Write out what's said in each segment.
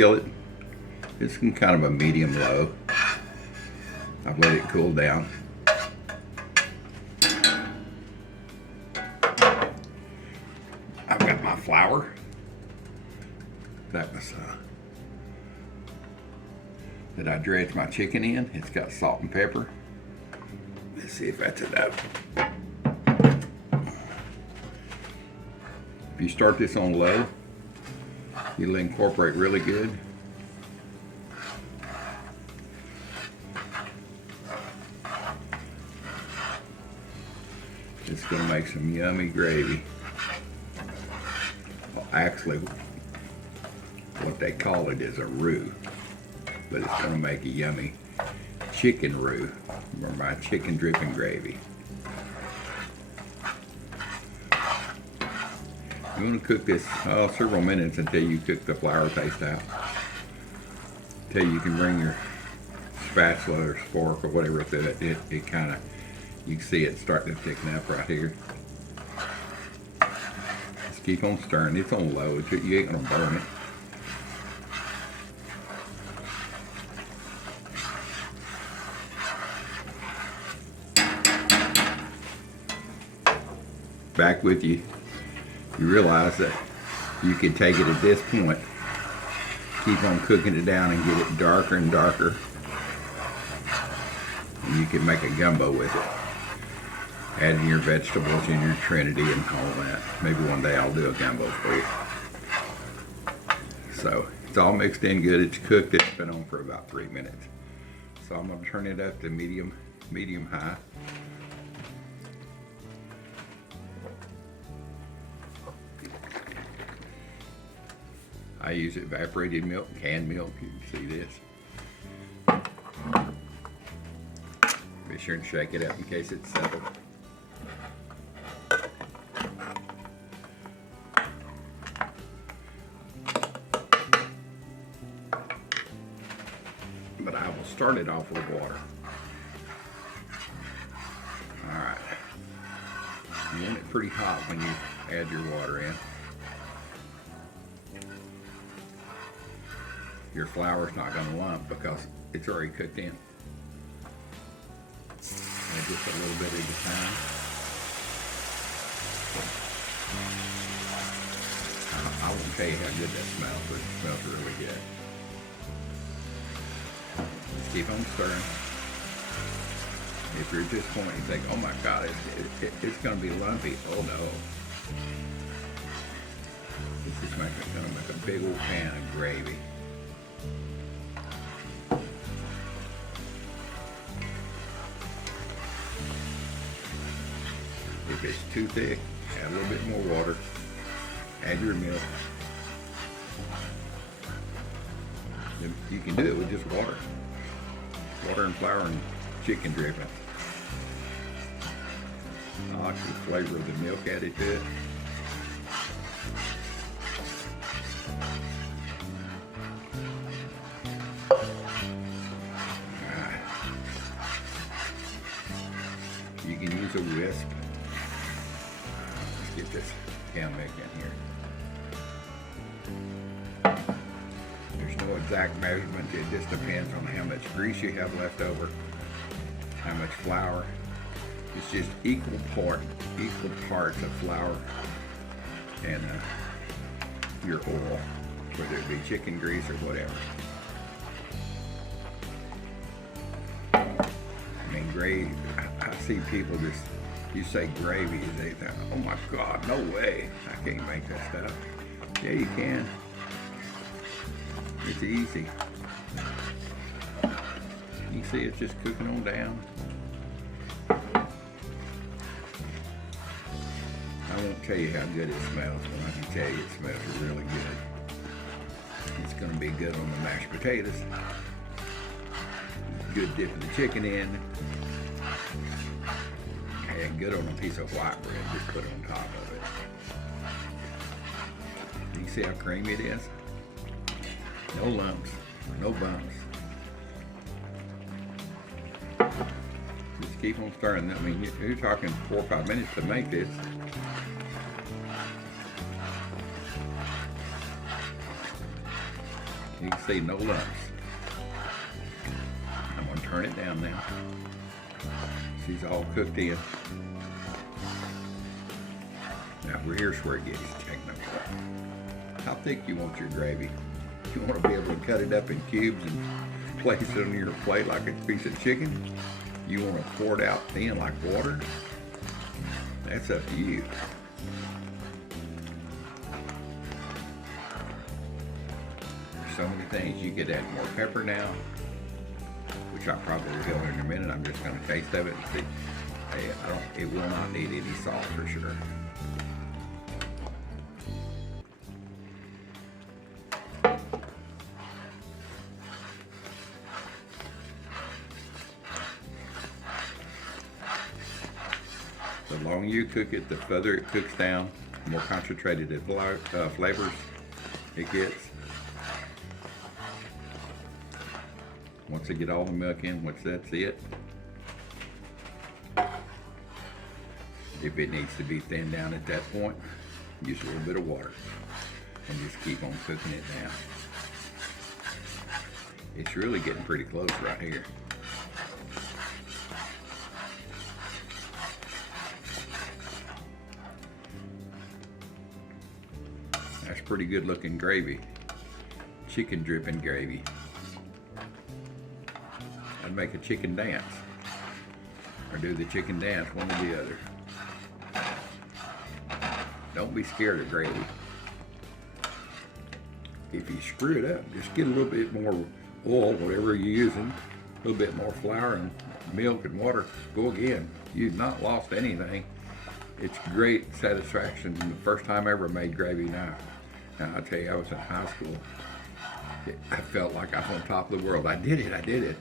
skillet. It's kind of a medium low. I've let it cool down. I've got my flour. That was that I dredged my chicken in. It's got salt and pepper. Let's see if that's enough. If you start this on low, it'll incorporate really good. It's going to make some yummy gravy. Well, actually, what they call it is a roux, but it's going to make a yummy chicken roux, or my chicken dripping gravy. You want to cook this several minutes until you cook the flour paste out. Until you can bring your spatula or fork or whatever through it. It kind of, you can see it starting to thicken up right here. Just keep on stirring. It's on low. You ain't gonna burn it. Back with you. You realize that you can take it at this point, keep on cooking it down and get it darker and darker, and you can make a gumbo with it, adding your vegetables and your trinity and all that. Maybe one day I'll do a gumbo for you. So it's all mixed in good. It's cooked. It's been on for about 3 minutes. So I'm going to turn it up to medium high. I use evaporated milk, canned milk. You can see this. Be sure and shake it up in case it's settled. But I will start it off with water. Alright. You want it pretty hot when you add your water in. Your flour's not going to lump because it's already cooked in. And just a little bit at a time. I won't tell you how good that smells, but it smells really good. Just keep on stirring. If you're at this point, you think, oh my God, it's going to be lumpy. Oh no. This is going to make a big old pan of gravy. If it's too thick, add a little bit more water. Add your milk. You can do it with just water. Water and flour and chicken dripping. I like the flavor of the milk added to it. You can use a whisk. Let's get this ham back in here. There's no exact measurement. It just depends on how much grease you have left over, how much flour. It's just equal parts of flour and your oil, whether it be chicken grease or whatever. I mean, gravy. I see people just, you say gravy, they think, oh my God, no way, I can't make that stuff. Yeah, you can. It's easy. You see it's just cooking on down. I won't tell you how good it smells, but I can tell you it smells really good. It's going to be good on the mashed potatoes. Good dipping the chicken in. And good on a piece of white bread, just put it on top of it. You see how creamy it is? No lumps, no bumps. Just keep on stirring. I mean, you're talking 4 or 5 minutes to make this. You can see no lumps. I'm gonna turn it down now. She's all cooked in. Now here's where it gets technical. How thick you want your gravy? You want to be able to cut it up in cubes and place it on your plate like a piece of chicken? You want to pour it out thin like water? That's up to you. There's so many things. You could add more pepper now, which I probably will in a minute. I'm just going to taste of it and see. Hey, it will not need any salt for sure. The longer you cook it, the further it cooks down, the more concentrated the flavors it gets. Once they get all the milk in, once that's it. If it needs to be thinned down at that point, use a little bit of water and just keep on cooking it down. It's really getting pretty close right here. That's pretty good looking gravy. Chicken dripping gravy. I'd make a chicken dance. Or do the chicken dance, one or the other. Don't be scared of gravy. If you screw it up, just get a little bit more oil, whatever you're using, a little bit more flour and milk and water. Go again. You've not lost anything. It's great satisfaction. The first time I ever made gravy now I tell you, I was in high school. I felt like I was on top of the world. I did it.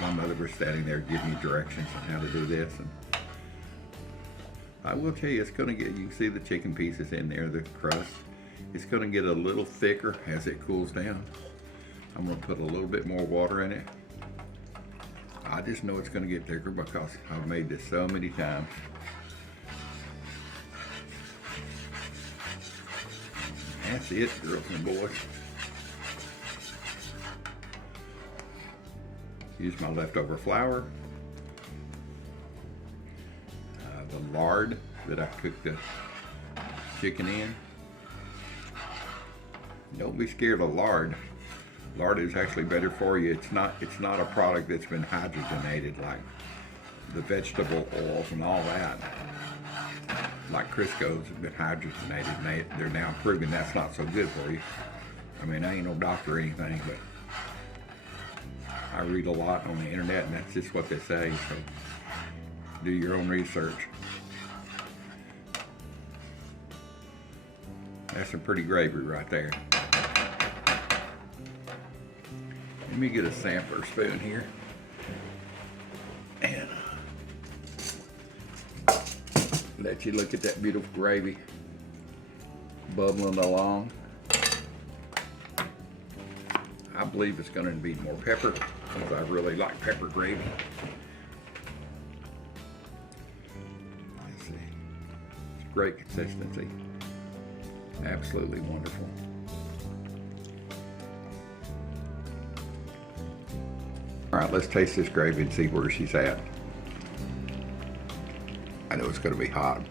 My mother was standing there giving me directions on how to do this. And I will tell you, it's gonna get, you can see the chicken pieces in there, the crust. It's gonna get a little thicker as it cools down. I'm gonna put a little bit more water in it. I just know it's gonna get thicker because I've made this so many times. That's it, girls and boys. Use my leftover flour. The lard that I cooked the chicken in. Don't be scared of lard. Lard is actually better for you. It's not a product that's been hydrogenated like the vegetable oils and all that. Like Crisco's have been hydrogenated, and they're now proving that's not so good for you. I mean, I ain't no doctor or anything, but I read a lot on the internet, and that's just what they say, so do your own research. That's some pretty gravy right there. Let me get a sampler spoon here. And let you look at that beautiful gravy bubbling along. I believe it's going to need more pepper because I really like pepper gravy. Let's see. It's great consistency. Absolutely wonderful. All right, let's taste this gravy and see where she's at. I know it's going to be hot.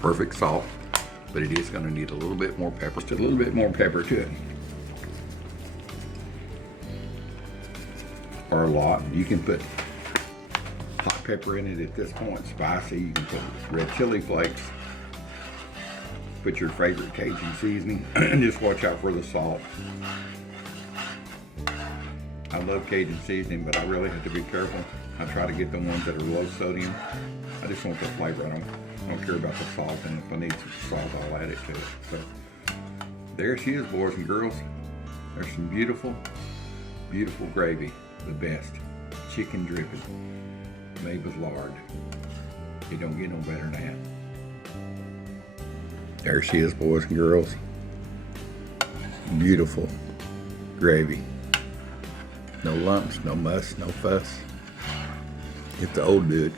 Perfect salt, but it is going to need a little bit more pepper. Just a little bit more pepper to it. Or a lot. You can put hot pepper in it at this point, spicy. You can put red chili flakes. Put your favorite Cajun seasoning and just watch out for the salt. I love Cajun seasoning, but I really have to be careful. I try to get the ones that are low sodium. I just want the flavor. I don't care about the salt, and if I need some salt, I'll add it to it. So there she is, boys and girls. There's some beautiful, beautiful gravy. The best chicken dripping made with lard. You don't get no better than that. There she is, boys and girls. Beautiful gravy. No lumps, no muss, no fuss. If the old dude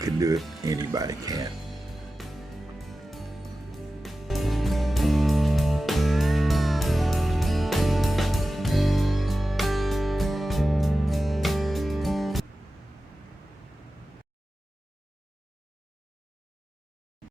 can do it, anybody can.